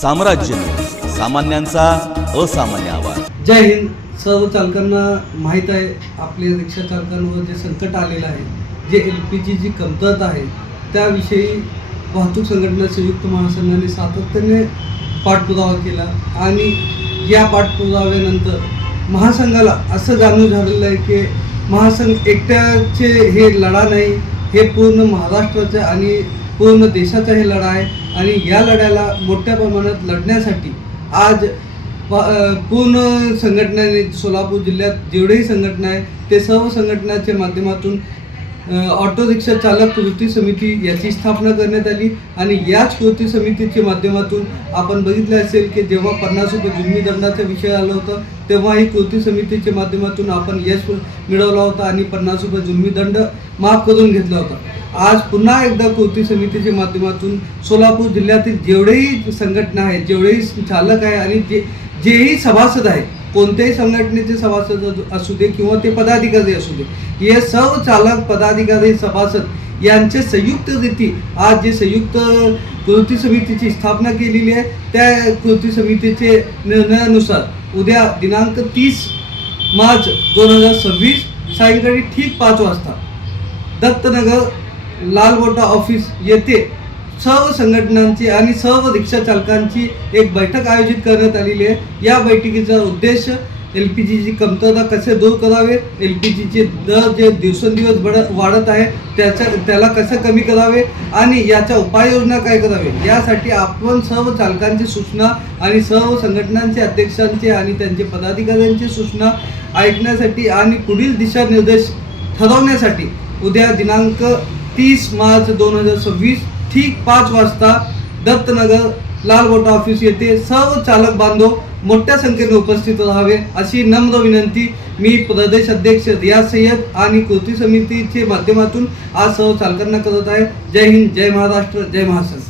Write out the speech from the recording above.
साम्राज्य, सामान्यांचा असामान्य आवाज. जय हिंद. सर्व चालकांना माहीत आहे आपल्या रिक्षा चालकांवर जे संकट आलेलं आहे, जे LPG जी कमतरता आहे त्याविषयी वाहतूक संघटना संयुक्त महासंघाने सातत्याने पाठपुरावा केला आणि या पाठपुराव्यानंतर महासंघाला असं जाणून झालेलं आहे की महासंघ एकट्याचे हे लढा नाही, हे पूर्ण महाराष्ट्राचा आणि पूर्ण देशाचा हे लढा आहे आणि या लढ्याला मोठ्या प्रमाणात लढण्यासाठी आज पूर्ण संघटनाने सोलापूर जिल्ह्यात जेवढेही संघटना आहे ते सर्व संघटनाच्या माध्यमातून ऑटो रिक्षा चालक कृती समिती याची स्थापना करण्यात आली आणि याच कृती समितीच्या माध्यमातून आपण बघितले असेल की जेव्हा 50 रुपये जुलमी दंडाचा विषय आला होता तेव्हा ही कृती समितीच्या माध्यमातून आपण यश मिळवला होता आणि 50 रुपये जुलमी दंड माफ करून घेतला होता. आज पुन्हा एकदा कृती समितीच्या माध्यमातून सोलापूर जिल्ह्यातील जेवढेही संघटना आहेत, जेवढेही चालक आहे आणि जेही सभासद आहे, कोणत्याही संघटनेचे सभासद असू दे किंवा ते पदाधिकारी असू दे, हे सर्व चालक पदाधिकारी सभासद यांचे संयुक्त रीती आज जे संयुक्त कृती समितीची स्थापना केलेली आहे त्या कृती समितीचे निर्णयानुसार उद्या दिनांक 30 मार्च 2026 सायंकाळी ठीक 5 वाजता दत्तनगर लालगोटा ऑफिस येथे सर्व संघटनांची आणि सर्व रिक्षा चालकांची एक बैठक आयोजित करण्यात आलेली आहे. या बैठकीचा उद्देश LPGची कमतरता कसे दूर करावे, LPGचे दर जे दिवसेंदिवस वाढत आहे त्याला कसं कमी करावे आणि याच्या उपाययोजना काय करावे यासाठी आपण सर्व चालकांची सूचना आणि सर्व संघटनांचे अध्यक्षांचे आणि त्यांचे पदाधिकाऱ्यांची सूचना ऐकण्यासाठी आणि पुढील दिशानिर्देश ठरवण्यासाठी उद्या दिनांक 30 मार्च 2026 ठीक 5 वाजता दत्तनगर लालगोटा ऑफिस येथे सर्व चालक बांधव मोठ्या संख्येने उपस्थित राहावे अशी नम्र विनंती मी प्रदेश अध्यक्ष रियाज सय्यद आणि कृती समितीच्या माध्यमातून आज सर्व चालकांना करत आहे. जय हिंद, जय महाराष्ट्र, जय महासंघ.